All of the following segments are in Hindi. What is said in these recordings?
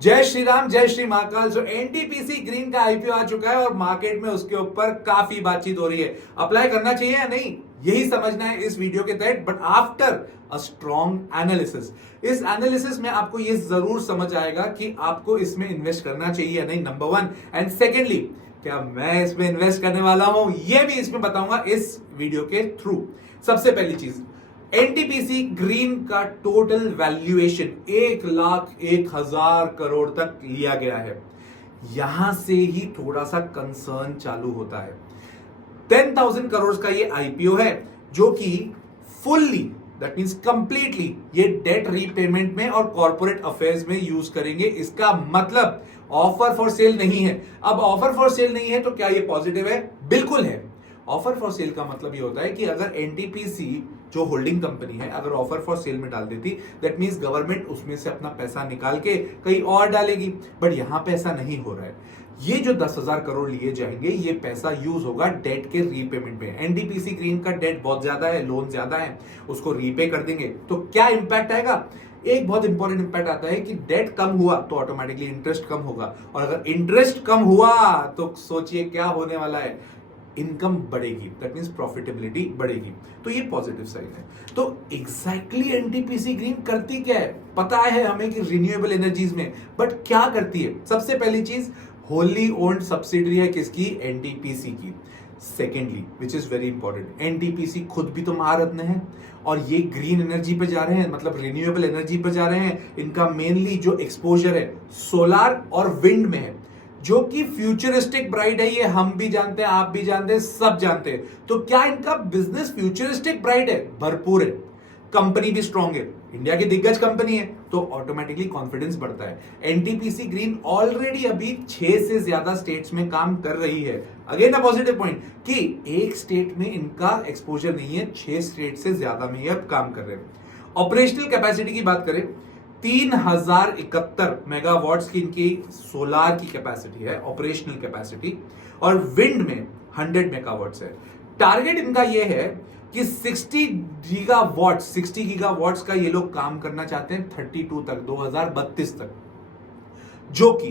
जय श्री राम, जय श्री महाकाल। जो एनटीपीसी ग्रीन का आईपीओ आ चुका है और मार्केट में उसके ऊपर काफी बातचीत हो रही है। अप्लाई करना चाहिए या नहीं, यही समझना है इस वीडियो के तहत, but after a strong analysis. इस एनालिसिस में आपको ये जरूर समझ आएगा कि आपको इसमें इन्वेस्ट करना चाहिए या नहीं, नंबर वन। एंड सेकेंडली, क्या मैं इसमें इन्वेस्ट करने वाला हूं, ये भी इसमें बताऊंगा इस वीडियो के थ्रू। सबसे पहली चीज, एनटीपीसी ग्रीन का टोटल वैल्यूएशन 1,01,000 करोड़ तक लिया गया है। यहां से ही थोड़ा सा कंसर्न चालू होता है। 10,000 करोड़ का ये आईपीओ है, जो कि फुल्ली, दैट मींस कंप्लीटली, ये डेट रीपेमेंट में और कॉर्पोरेट अफेयर्स में यूज करेंगे। इसका मतलब ऑफर फॉर सेल नहीं है। अब ऑफर फॉर सेल नहीं है तो क्या ये पॉजिटिव है? बिल्कुल है। ऑफर फॉर सेल का मतलब ये होता है कि अगर एनटीपीसी जो होल्डिंग कंपनी है अगर ऑफर फॉर सेल में डाल देती, दैट मींस गवर्नमेंट उसमें से अपना पैसा निकाल के कहीं और डालेगी, बट यहां पे ऐसा नहीं हो रहा है। ये जो 10,000 करोड़ लिए जाएंगे, ये पैसा यूज होगा डेट के रीपेमेंट में। एनटीपीसी ग्रीन का डेट बहुत ज्यादा है, लोन ज्यादा है, उसको रीपे कर देंगे तो क्या इंपैक्ट आएगा? एक बहुत इंपॉर्टेंट इंपैक्ट आता है कि डेट कम हुआ तो ऑटोमेटिकली इंटरेस्ट कम होगा, और अगर इंटरेस्ट कम हुआ तो सोचिए क्या होने वाला है, इनकम बढ़ेगी, दैट मींस प्रॉफिटेबिलिटी बढ़ेगी। तो ये पॉजिटिव साइड है। तो एग्जैक्टली एनटीपीसी ग्रीन करती क्या है? पता है हमें कि रिन्यूएबल एनर्जीज में, बट क्या करती है? सबसे पहली चीज, होली ओन्ड सब्सिडरी है किसकी? एनटीपीसी की। Secondly, which is very important, NTPC खुद भी तो महारत्न है और ये ग्रीन एनर्जी पे जा रहे हैं, मतलब रिन्यूएबल एनर्जी पे जा रहे हैं। इनका मेनली जो एक्सपोजर है सोलार और विंड में है, जो कि फ्यूचरिस्टिक ब्राइट है। ये हम भी जानते हैं, आप भी जानते हैं, सब जानते हैं। तो क्या इनका बिजनेस फ्यूचरिस्टिक ब्राइट है? भरपूर है। कंपनी भी स्ट्रांग है, इंडिया की दिग्गज कंपनी है, तो ऑटोमेटिकली कॉन्फिडेंस बढ़ता है। एनटीपीसी ग्रीन ऑलरेडी अभी 6 से ज्यादा स्टेट्स में काम कर रही है। अगेन अ पॉजिटिव पॉइंट कि एक स्टेट में इनका एक्सपोजर नहीं है, 6 स्टेट से ज्यादा में ये अब काम कर रहे हैं। ऑपरेशनल कैपेसिटी की बात करें, 3,071 मेगावाट्स की इनकी सोलार की कैपेसिटी है, ऑपरेशनल कैपेसिटी, और विंड में 100 मेगावाट्स है। टारगेट इनका यह है कि 60 गीगावाट्स का ये लोग काम करना चाहते हैं 32 तक, 2032 तक, जो कि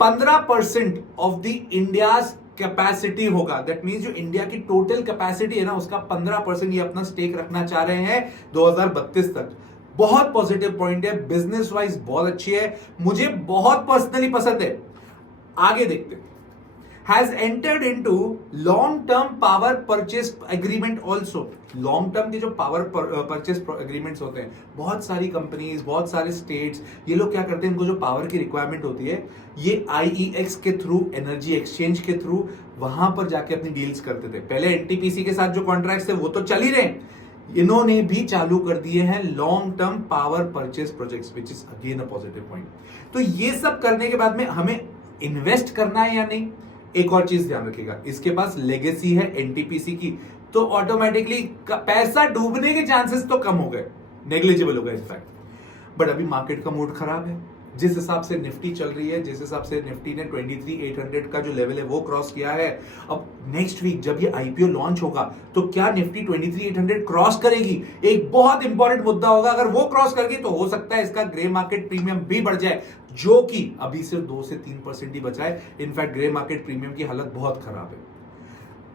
15% ऑफ द इंडियाज कैपेसिटी होगा। दैट मींस जो इंडिया की टोटल कैपेसिटी है ना, उसका 15% ये अपना स्टेक रखना चाह रहे हैं 2032 तक। बहुत पॉजिटिव पॉइंट है, बिजनेस वाइज बहुत अच्छी है, मुझे बहुत पर्सनली पसंद है। आगे देखते हैं। Has entered into long-term power purchase agreement also. Long term के जो पावर परचेस एग्रीमेंट्स होते हैं, बहुत सारी कंपनीज, बहुत सारे स्टेट्स, ये लोग क्या करते हैं, इनको जो पावर की रिक्वायरमेंट होती है, ये आईईएक्स के थ्रू, एनर्जी एक्सचेंज के थ्रू वहां पर जाके अपनी डील्स करते थे। पहले एनटीपीसी के साथ जो कॉन्ट्रैक्ट्स थे वो तो चल ही रहे, इन्होंने भी चालू कर दिए हैं long term power purchase projects, which is again a positive point. तो ये सब करने के बाद में हमें इन्वेस्ट करना है या नहीं? एक और चीज ध्यान रखिएगा, इसके पास लेगेसी है एनटीपीसी की, तो ऑटोमेटिकली पैसा डूबने के चांसेस तो कम हो गए, नेग्लिजिबल हो गए इनफैक्ट। बट अभी मार्केट का मूड खराब है। जिस हिसाब से निफ्टी चल रही है, जिस हिसाब से निफ्टी ने 23,800 का जो लेवल है वो क्रॉस किया है, अब नेक्स्ट वीक जब ये आईपीओ लॉन्च होगा तो क्या निफ्टी 23,800 क्रॉस करेगी? एक बहुत इंपॉर्टेंट मुद्दा होगा। अगर वो क्रॉस करेगी तो हो सकता है इसका ग्रे मार्केट प्रीमियम भी बढ़ जाए, जो कि अभी सिर्फ 2 से 3% ही बचा है। इनफैक्ट ग्रे मार्केट प्रीमियम की हालत बहुत खराब है।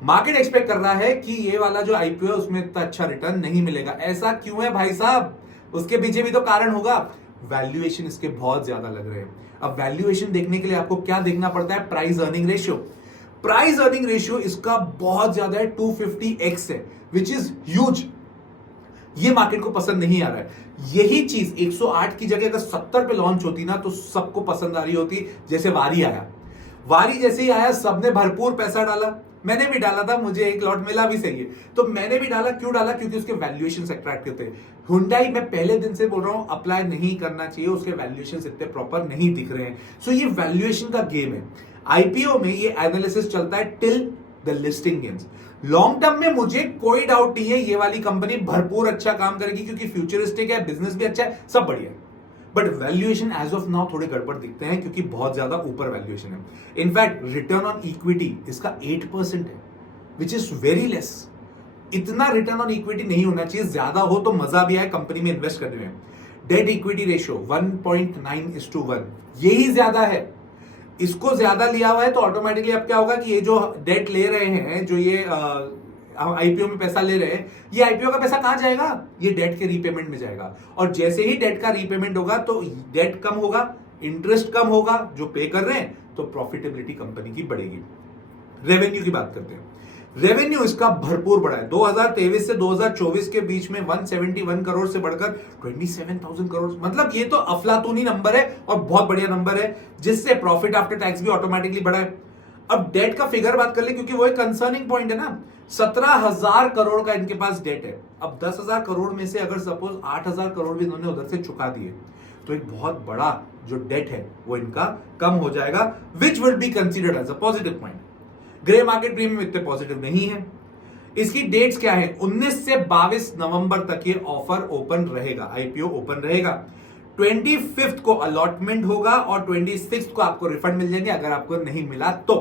मार्केट एक्सपेक्ट कर रहा है कि ये वाला जो आईपीओ है उसमें इतना अच्छा रिटर्न नहीं मिलेगा। ऐसा क्यों है भाई साहब? उसके पीछे भी तो कारण होगा। वैल्यूएशन इसके बहुत ज्यादा लग रहे हैं। अब वैल्यूएशन देखने के लिए आपको क्या देखना पड़ता है? Price earning ratio. Price earning ratio इसका बहुत ज्यादा है, 250x है, विच इज ह्यूज। ये मार्केट को पसंद नहीं आ रहा है। यही चीज 108 की जगह अगर 70 पे लॉन्च होती ना तो सबको पसंद आ रही होती। जैसे वारी आया, वारी जैसे ही आया सबने भरपूर पैसा डाला, मैंने भी डाला था, मुझे एक लॉट मिला भी सही है, तो मैंने भी डाला। क्यों डाला? क्योंकि उसके वैल्यूएशन अट्रैक्टिव थे। हुंडई मैं पहले दिन से बोल रहा हूं अप्लाई नहीं करना चाहिए, उसके वैल्यूएशन इतने प्रॉपर नहीं दिख रहे हैं। सो ये वैल्यूएशन का गेम है। आईपीओ में ये एनालिसिस चलता है till the listing gains. Long term में मुझे कोई डाउट नहीं है, ये वाली कंपनी भरपूर अच्छा काम करेगी, क्योंकि फ्यूचरिस्टिक है, बिजनेस भी अच्छा है, सब बढ़िया है। But valuation as of now थोड़े गड़बड़ दिखते हैं, क्योंकि बहुत ज्यादा ऊपर वैल्यूएशन है। इनफैक्ट रिटर्न ऑन इक्विटी इसका 8% है, विच इज वेरी लेस। इतना रिटर्न ऑन इक्विटी नहीं होना चाहिए, ज्यादा हो तो मजा भी आए कंपनी में इन्वेस्ट करने में। डेट इक्विटी रेशियो 1.9:1, यही ज्यादा है। इसको ज्यादा लिया हुआ है तो ऑटोमेटिकली अब क्या होगा कि ये जो डेट ले रहे हैं, जो ये आईपीओ में पैसा ले रहे हैं, ये आईपीओ का पैसा कहां जाएगा? ये डेट के रीपेमेंट में जाएगा। और जैसे ही डेट का रीपेमेंट होगा तो डेट कम होगा, इंटरेस्ट कम होगा जो पे कर रहे हैं, तो प्रॉफिटेबिलिटी कंपनी की बढ़ेगी। रेवेन्यू की बात करते हैं। रेवेन्यू इसका भरपूर बढ़ा है। 2023 से 2024 के बीच में 171 करोड़ से बढ़कर 27,000 करोड़, मतलब ये तो अफलातूनी नंबर है और बहुत बढ़िया नंबर है, जिससे प्रॉफिट आफ्टर टैक्स भी ऑटोमेटिकली बढ़ा है। अब डेट का फिगर बात कर ले, क्योंकि वो एक कंसर्निंग पॉइंट है ना। 17,000 करोड़ का इनके पास डेट है। अब 10,000 करोड़ में से अगर सपोज 8,000 करोड़ भी इन्होंने उधर से चुका दिए, तो एक बहुत बड़ा जो डेट है वो इनका कम हो जाएगा, which will be considered as a positive point. Grey market premium इतने पॉजिटिव नहीं है। इसकी डेट्स क्या है? 19 से 22 नवंबर तक ये ऑफर ओपन रहेगा, आईपीओ ओपन रहेगा। 25 को अलॉटमेंट होगा और 26 को आपको रिफंड मिल जाएंगे अगर आपको नहीं मिला तो।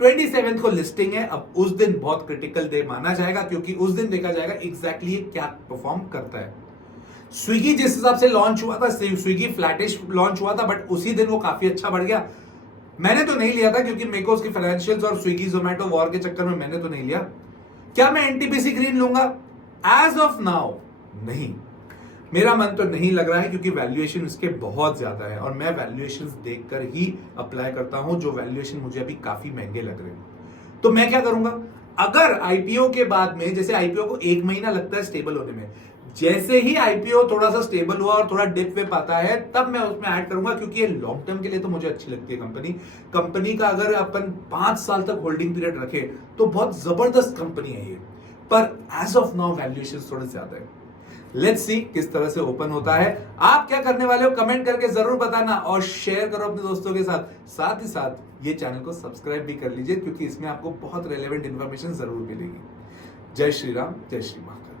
27 को लिस्टिंग है। अब उस दिन बहुत क्रिटिकल डे माना जाएगा, क्योंकि उस दिन देखा जाएगा एग्जैक्टली क्या परफॉर्म करता है। स्विगी जिस हिसाब से लॉन्च हुआ था, स्विगी फ्लैटिश लॉन्च हुआ था, बट उसी दिन वो काफी अच्छा बढ़ गया। मैंने तो नहीं लिया था, क्योंकि मेरे को उसकी फाइनेंशियल्स और स्विगी जोमेटो वॉर के चक्कर में मैंने तो नहीं लिया। क्या मैं एनटीपीसी ग्रीन लूंगा? एज ऑफ नाउ नहीं, मेरा मन तो नहीं लग रहा है, क्योंकि वैल्यूएशन इसके बहुत ज्यादा है और मैं वैल्यूएशंस देखकर ही अप्लाई करता हूं, जो वैल्यूएशन मुझे अभी काफी महंगे लग रहे हैं। तो मैं क्या करूंगा, अगर आईपीओ के बाद में, जैसे आईपीओ को 1 महीना लगता है स्टेबल होने में, जैसे ही आईपीओ थोड़ा सा स्टेबल हुआ और थोड़ा डिप वे पाता है, तब मैं उसमें ऐड करूंगा, क्योंकि ये लॉन्ग टर्म के लिए तो मुझे अच्छी लगती है कंपनी का अगर अपन 5 साल तक होल्डिंग पीरियड रखे तो बहुत जबरदस्त कंपनी है ये। पर एज ऑफ नाउ वैल्यूएशन थोड़े ज्यादा है। लेट्स सी किस तरह से ओपन होता है। आप क्या करने वाले हो कमेंट करके जरूर बताना और शेयर करो अपने दोस्तों के साथ ही साथ ये चैनल को सब्सक्राइब भी कर लीजिए, क्योंकि इसमें आपको बहुत रेलेवेंट इंफॉर्मेशन जरूर मिलेगी। जय श्री राम, जय श्री महाकाल।